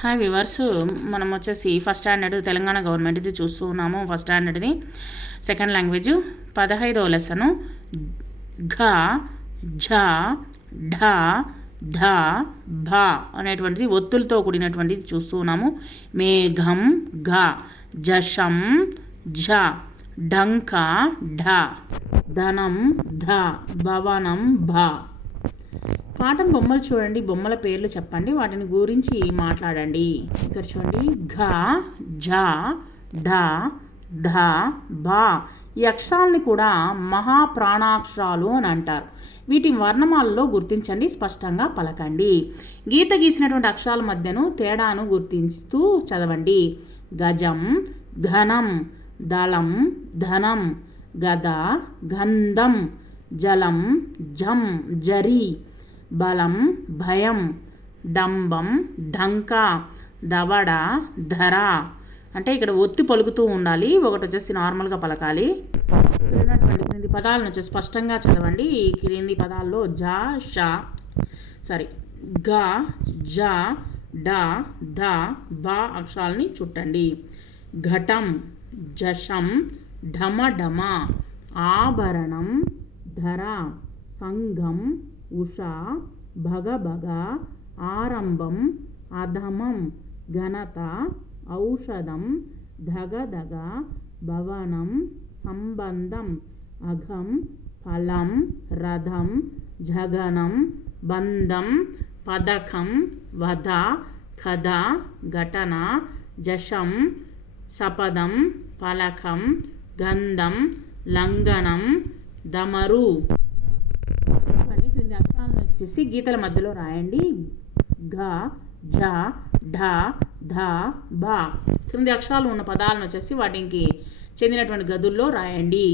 Hi viewers మనం వచ్చేసి first standard Telangana government ఇది చూస్తూ ఉన్నాము. ఫస్ట్ స్టాండర్డ్ది సెకండ్ లాంగ్వేజ్ పదహైదవ లెసను ఘ ఝ ఢ ధ భ అనేటువంటిది ఒత్తులతో కూడినటువంటిది చూస్తూ ఉన్నాము. మేఘం ఘ జషం ఝ ఢంక ఢ ధనం ధ భవనం భ. కాటన్ బొమ్మలు చూడండి బొమ్మల పేర్లు చెప్పండి వాటిని గురించి మాట్లాడండి. ఇక్కడ చూడండి ఘ ఝ ఢ ధ భ. ఈ అక్షరాలని కూడా మహాప్రాణాక్షరాలు అని అంటారు. వీటి వర్ణమాలలో గుర్తించండి స్పష్టంగా పలకండి. గీత గీసినటువంటి అక్షరాల మధ్యను తేడాను గుర్తిస్తూ చదవండి. గజం ఘనం దళం ధనం గద గంధం జలం జం జరి. బలం భయం డంబం ఢంక దవడ ధర. అంటే ఇక్కడ ఒత్తి పలుకుతూ ఉండాలి ఒకటి వచ్చేసి నార్మల్గా పలకాలి. ఉన్నటువంటి క్రింది పదాలను వచ్చేసి స్పష్టంగా చదవండి. ఈ క్రింది పదాల్లో జ ష సారీ గ జ డ ధ బ అక్షరాలని చుట్టండి. ఘటం జషం ఢమ ఢమ ఆభరణం ధర సంఘం ఉష భగభగ ఆరంభం అధమం ఘనత ఔషధం ధగధగ భవనం సంబంధం అఘం ఫలం రథం జగనం బంధం పథకం వధ కథ ఘటన జషం శపథం పలకం గంధం లంఘనం దమరు వచ్చేసి గీతల మధ్యలో రాయండి. ఘ ఝ ఢ ధ బ. క్రింది అక్షరాలు ఉన్న పదాలను వచ్చేసి వాటికి చెందినటువంటి గదుల్లో రాయండి.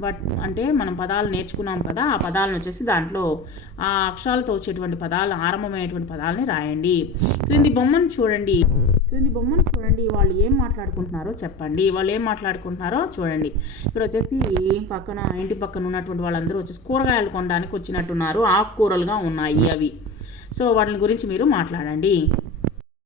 వాట్ అంటే మనం పదాలు నేర్చుకున్నాం కదా ఆ పదాలను వచ్చేసి దాంట్లో ఆ అక్షరాలతో వచ్చేటువంటి పదాలు ఆరంభమైనటువంటి పదాలని రాయండి. క్రింది బొమ్మను చూడండి. క్రింది బొమ్మను చూడండి. వాళ్ళు ఏం మాట్లాడుకుంటున్నారో చెప్పండి. వాళ్ళు ఏం మాట్లాడుకుంటున్నారో చూడండి. ఇక్కడ వచ్చేసి పక్కన ఇంటి పక్కన ఉన్నటువంటి వాళ్ళందరూ వచ్చేసి కూరగాయలు కొనడానికి వచ్చినట్టున్నారు. ఆకుకూరలుగా ఉన్నాయి అవి. సో వాటి గురించి మీరు మాట్లాడండి.